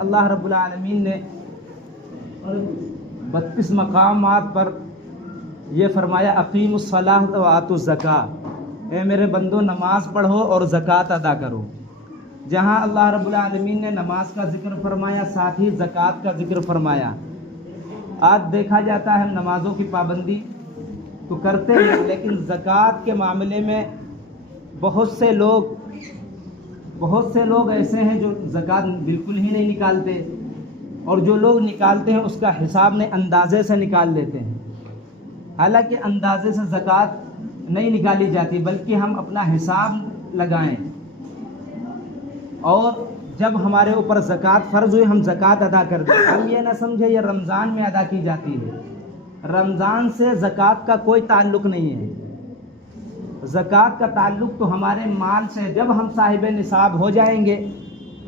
अल्लाह रब्बुल आलमीन ने 32 मकामात पर यह फरमाया अकीमुस्सलाह व आतुज़ ज़का, ए मेरे बंदो नमाज पढ़ो और ज़कात अदा करो। जहाँ अल्लाह रब्बुल आलमीन ने नमाज का जिक्र फरमाया, साथ ही ज़कात का जिक्र फरमाया। आज देखा जाता है नमाज़ों की पाबंदी तो करते हैं, लेकिन ज़कात के मामले में बहुत से लोग ऐसे हैं जो ज़कात बिल्कुल ही नहीं निकालते, और जो लोग निकालते हैं उसका हिसाब नहीं, अंदाज़े से निकाल देते हैं। हालांकि अंदाज़े से ज़कात नहीं निकाली जाती, बल्कि हम अपना हिसाब लगाएं, और जब हमारे ऊपर ज़कात फ़र्ज़ हुई हम ज़कात अदा कर दें। हम ये ना समझे ये रमज़ान में अदा की जाती है, रमज़ान से ज़कात का कोई ताल्लुक़ नहीं है। ज़कात का ताल्लुक़ तो हमारे माल से, जब हम साहिब निसाब हो जाएंगे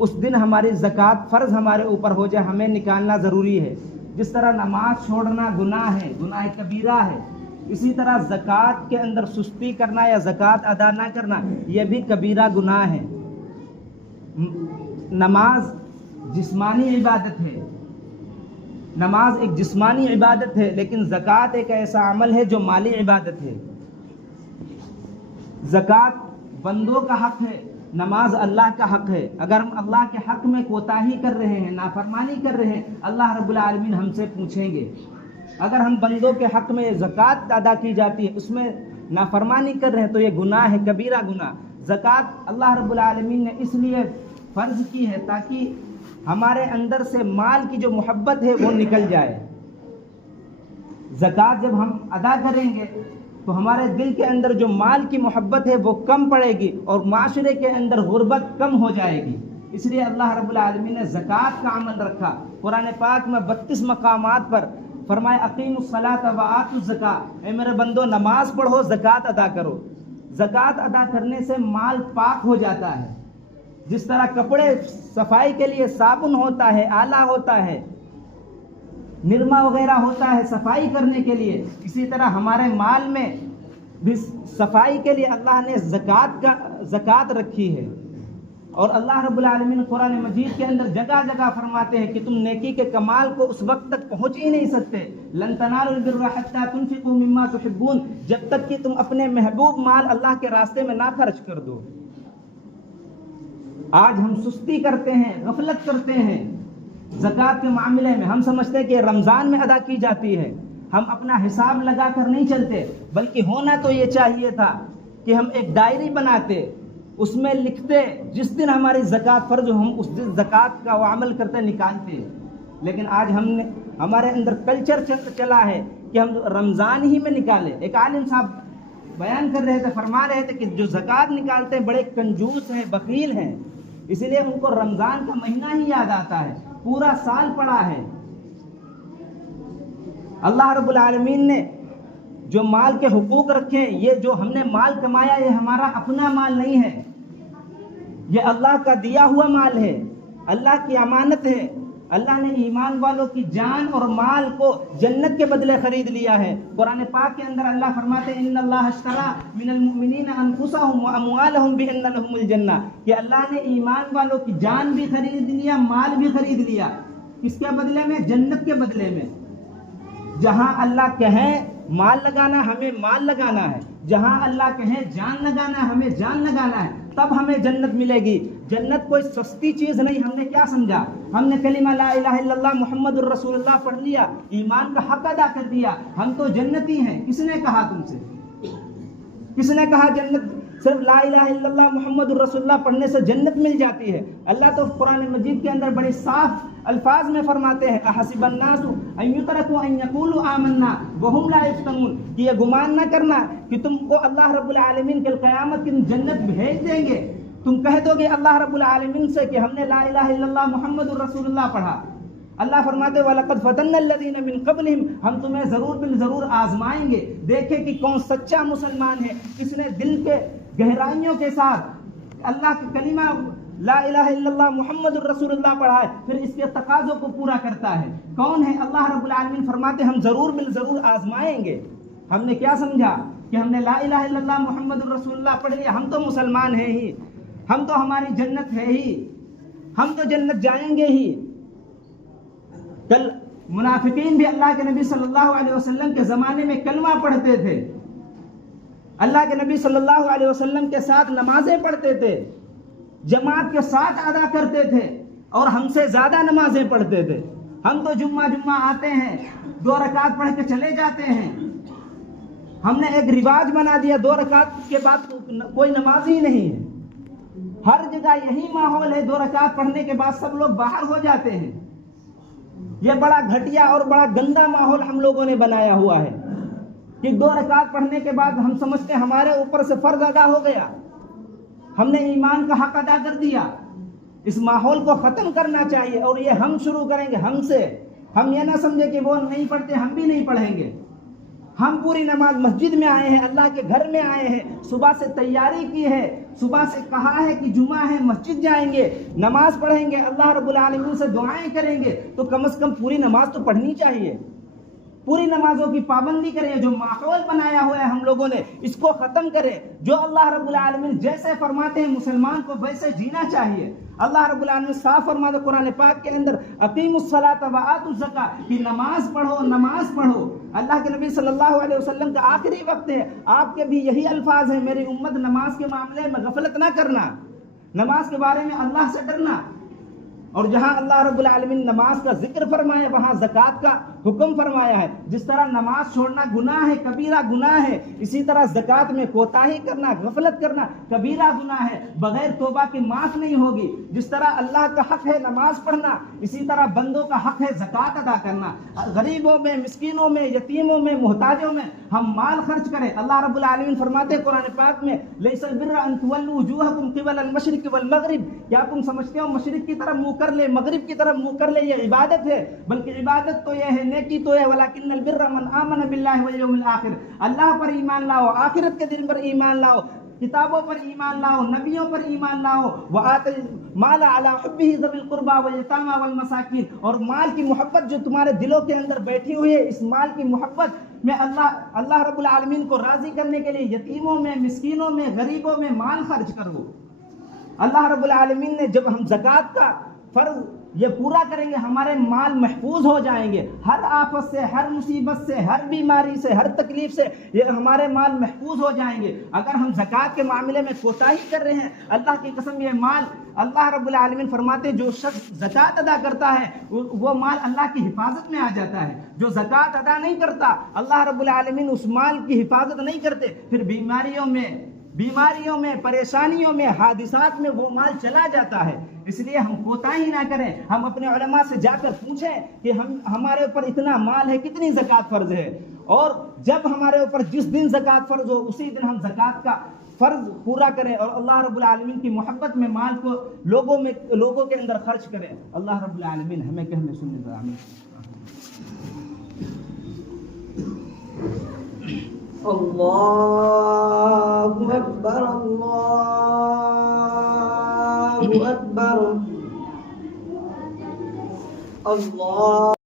उस दिन हमारी ज़कात फ़र्ज़ हमारे ऊपर हो जाए, हमें निकालना ज़रूरी है। जिस तरह नमाज छोड़ना गुनाह है, गुनाह कबीरा है, इसी तरह ज़कात के अंदर सुस्ती करना या ज़कात अदा ना करना यह भी कबीरा गुनाह है। नमाज जिस्मानी इबादत है, नमाज एक जिस्मानी इबादत है, लेकिन ज़कात एक ऐसा अमल है जो माली इबादत है। ज़कात बंदों का हक है, नमाज अल्लाह का हक है। अगर हम अल्लाह के हक में कोताही कर रहे हैं, नाफरमानी कर रहे हैं, अल्लाह रब्बुल आलमीन हमसे पूछेंगे। अगर हम बंदों के हक में ज़कात अदा की जाती है उसमें नाफरमानी कर रहे हैं तो ये गुनाह है, कबीरा गुनाह। ज़कात अल्लाह रब्बुल आलमीन ने इसलिए फ़र्ज़ की है ताकि हमारे अंदर से माल की जो मोहब्बत है वो निकल जाए। ज़कात जब हम अदा करेंगे तो हमारे दिल के अंदर जो माल की मोहब्बत है वो कम पड़ेगी और माशरे के अंदर गुर्बत कम हो जाएगी। इसलिए अल्लाह रब्बुल आलमीन ने ज़कात का अमल रखा। कुरान पाक में 32 मकामात पर फरमाया अकीमुस्सलात व आतुज़ ज़का, ए मेरे बंदो नमाज पढ़ो ज़कात अदा करो। ज़कात अदा करने से माल पाक हो जाता है। जिस तरह कपड़े सफाई के लिए साबुन होता है, आला होता है, निरमा वगैरह होता है सफाई करने के लिए, इसी तरह हमारे माल में भी सफाई के लिए अल्लाह ने ज़कात रखी है। और अल्लाह रब्बुल आलमीन कुरान मजीद के अंदर जगह जगह फरमाते हैं कि तुम नेकी के कमाल को उस वक्त तक पहुँच ही नहीं सकते, लन तनालुल बिर्रा हत्ता तुनफिकू मिम्मा तुहिब्बून, जब तक कि तुम अपने महबूब माल अल्लाह के रास्ते में ना खर्च कर दो। आज हम सुस्ती करते हैं, गफलत करते हैं ज़कात के मामले में। हम समझते हैं कि रमज़ान में अदा की जाती है, हम अपना हिसाब लगा कर नहीं चलते। बल्कि होना तो ये चाहिए था कि हम एक डायरी बनाते, उसमें लिखते जिस दिन हमारी ज़कात फ़र्ज हो हम उस दिन ज़कात का वो अमल करते निकालते। लेकिन आज हमने हमारे अंदर कल्चर चला है कि हम रमज़ान ही में निकालें। एक आलिम साहब बयान कर रहे थे, फरमा रहे थे कि जो ज़कात निकालते हैं बड़े कंजूस हैं, बखील हैं, इसलिए उनको रमज़ान का महीना ही याद आता है, पूरा साल पड़ा है। अल्लाह रब्बुल आलमीन ने जो माल के हुकूक रखे, ये जो हमने माल कमाया ये हमारा अपना माल नहीं है, ये अल्लाह का दिया हुआ माल है, अल्लाह की अमानत है। अल्लाह ने ईमान वालों की जान और माल को जन्नत के बदले खरीद लिया है। कुरान पाक के अंदर अल्लाह फरमाते हैं इन्नल्लाह अश्तरा मिनल मुमिनीना अनफुसहुम व अमवालहुम बिअन्ना लहुमुल जन्नह, कि अल्लाह ने ईमान वालों की जान भी खरीद लिया, माल भी खरीद लिया। किसके बदले में? जन्नत के बदले में। जहां अल्लाह कहे माल लगाना हमें माल लगाना है, जहां अल्लाह कहे जान लगाना है हमें जान लगाना है, तब हमें जन्नत मिलेगी। जन्नत कोई सस्ती चीज नहीं। हमने क्या समझा? हमने कलिमा ला इलाहा इल्लल्लाह मुहम्मदुर रसूलुल्लाह पढ़ लिया, ईमान का हक अदा कर दिया, हम तो जन्नती हैं। किसने कहा तुमसे? किसने कहा जन्नत सिर्फ ला इलाहा इल्लल्लाह मुहम्मदुर रसूलुल्लाह पढ़ने से जन्नत मिल जाती है? अल्लाह तो कुरान मजीद के अंदर बड़े साफ अल्फाज में फरमाते हैं अहसिबन्नासु अन युतरकू अन यक़ूलू आमन्ना वहुम ला यफ्तनून, कि ये गुमान ना करना कि तुमको अल्लाह रब्बुल आलमीन कल क़यामत के दिन जन्नत भेज देंगे, तुम कह दोगे अल्लाह रब्बुल आलमीन से कि हमने ला इलाहा इल्लल्लाह मुहम्मदुर रसूलुल्लाह पढ़ा। अल्लाह फरमाते वलक़द फ़तन्नल्लज़ीना मिन क़ब्लिहिम, हम तुम्हें ज़रूर बिल ज़रूर आजमाएंगे, देखे कि कौन सच्चा मुसलमान है, किसने दिल के गहराइयों के साथ अल्लाह के कलिमा ला इलाहा इल्लल्लाह मुहम्मदुर रसूलुल्लाह पढ़ा है, फिर इसके तकाज़ों को पूरा करता है। कौन है? अल्लाह रब्बुल आलमीन फरमाते हम ज़रूर बिल ज़रूर आजमाएंगे। हमने क्या समझा कि हमने ला इलाहा इल्लल्लाह मुहम्मदुर रसूलुल्लाह पढ़ लिया, हम तो मुसलमान हैं ही, हम तो हमारी जन्नत है ही, हम तो जन्नत जाएंगे ही। कल मुनाफिकीन भी अल्लाह के नबी सल्लल्लाहु अलैहि वसल्लम के ज़माने में कलमा पढ़ते थे, अल्लाह के नबी सल्लल्लाहु अलैहि वसल्लम के साथ नमाजें पढ़ते थे, जमात के साथ अदा करते थे और हमसे ज़्यादा नमाजें पढ़ते थे। हम तो जुम्मा आते हैं, 2 रकात पढ़ के चले जाते हैं। हमने एक रिवाज बना दिया, 2 रकात के बाद कोई नमाज ही नहीं है। हर जगह यही माहौल है, 2 रकात पढ़ने के बाद सब लोग बाहर हो जाते हैं। यह बड़ा घटिया और बड़ा गंदा माहौल हम लोगों ने बनाया हुआ है कि 2 रकात पढ़ने के बाद हम समझते हैं हमारे ऊपर से फर्ज अदा हो गया, हमने ईमान का हक अदा कर दिया। इस माहौल को ख़त्म करना चाहिए और ये हम शुरू करेंगे हमसे। हम ये ना समझे कि वो नहीं पढ़ते हम भी नहीं पढ़ेंगे। हम पूरी नमाज मस्जिद में आए हैं, अल्लाह के घर में आए हैं, सुबह से तैयारी की है, सुबह से कहा है कि जुमा है, मस्जिद जाएंगे, नमाज पढ़ेंगे, अल्लाह रब्बुल आलमीन से दुआएं करेंगे, तो कम से कम पूरी नमाज तो पढ़नी चाहिए। पूरी नमाजों की पाबंदी करें। जो माहौल बनाया हुआ है हम लोगों ने, इसको ख़त्म करें। जो अल्लाह रब्बुल आलमीन जैसे फरमाते हैं मुसलमान को वैसे जीना चाहिए। अल्लाह रब्बुल आलमीन साफ फरमाते कुरान पाक के अंदर, अकीमुस्सलात व आतुज़ ज़कात, कि नमाज पढ़ो, नमाज पढ़ो। अल्लाह के नबी सल्लल्लाहु अलैहि वसल्लम का आखिरी वक्त है, आपके भी यही अल्फाज हैं, मेरी उम्मत नमाज के मामले में गफलत ना करना, नमाज के बारे में अल्लाह से डरना। और जहां अल्लाह रब्बुल आलमीन नमाज का जिक्र फरमाया वहां ज़कात का हुक्म फरमाया है। जिस तरह नमाज छोड़ना गुनाह है, कबीरा गुनाह है, इसी तरह ज़कात में कोताही करना, गफलत करना कबीरा गुनाह है, बगैर तौबा के माफ नहीं होगी। जिस तरह अल्लाह का हक है नमाज पढ़ना, इसी तरह बंदों का हक है ज़कात अदा करना। गरीबों में, मिस्कीनों में, यतीमों में, मोहताजों में हम माल खर्च करें। अल्लाह रब्बुल आलमीन फरमाते हैं कुरान पाक में, लैसल बिर्र अन तुवल्लू वुजूहकुम क़िबल अल-मशरिक़ वल मग़रिब, क्या तुम समझते हो मशरिक की तरफ मुंह कर ले, मगरिब की तरफ मुंह कर ले, ये इबादत है? बल्कि इबादत तो यह है, नेकी तो है, वलाकिन्नल बिर्र मन आमन बिल्लाहि वल यौमिल आखिर, अल्लाह पर ईमान लाओ, आखिरत के दिन पर ईमान लाओ, किताबों पर ईमान लाओ, नबियों पर ईमान लाओ, व आते माला अला हुब्बिही ज़विल कुर्बा वल यतामा वल मसाकिन, और माल की मोहब्बत जो तुम्हारे दिलों के अंदर बैठी हुई है, इस माल की मोहब्बत में अल्लाह रब्बुल आलमीन को राजी करने के लिए यतीमों में, मिस्कीनों में, गरीबों में माल खर्च करो। अल्लाह रब्बुल आलमीन ने जब हम ज़कात का फर्ज ये पूरा करेंगे, हमारे माल महफूज हो जाएंगे, हर आफत से, हर मुसीबत से, हर बीमारी से, हर तकलीफ से ये हमारे माल महफूज हो जाएंगे। अगर हम ज़कात के मामले में कोताही कर रहे हैं, अल्लाह की कसम ये माल, अल्लाह रब्बुल आलमीन फरमाते जो शख्स ज़कात अदा करता है वो माल अल्लाह की हिफाजत में आ जाता है। जो ज़कात अदा नहीं करता, अल्लाह रब्बुल आलमीन उस माल की हिफाजत नहीं करते, फिर बीमारियों में, परेशानियों में, हादिसात में वो माल चला जाता है। इसलिए हम कोताही ना करें। हम अपने उलमा से जाकर पूछें कि हमारे ऊपर इतना माल है, कितनी ज़कात फ़र्ज है, और जब हमारे ऊपर जिस दिन ज़कात फ़र्ज हो उसी दिन हम ज़कात का फ़र्ज पूरा करें और अल्लाह रब्बुल आलमीन की मोहब्बत में माल को लोगों के अंदर खर्च करें। अल्लाह रब्बुल आलमीन हमें कहने सुनने का आमीन। अल्लाहु अकबर, अल्लाहु अकबर, अल्लाह।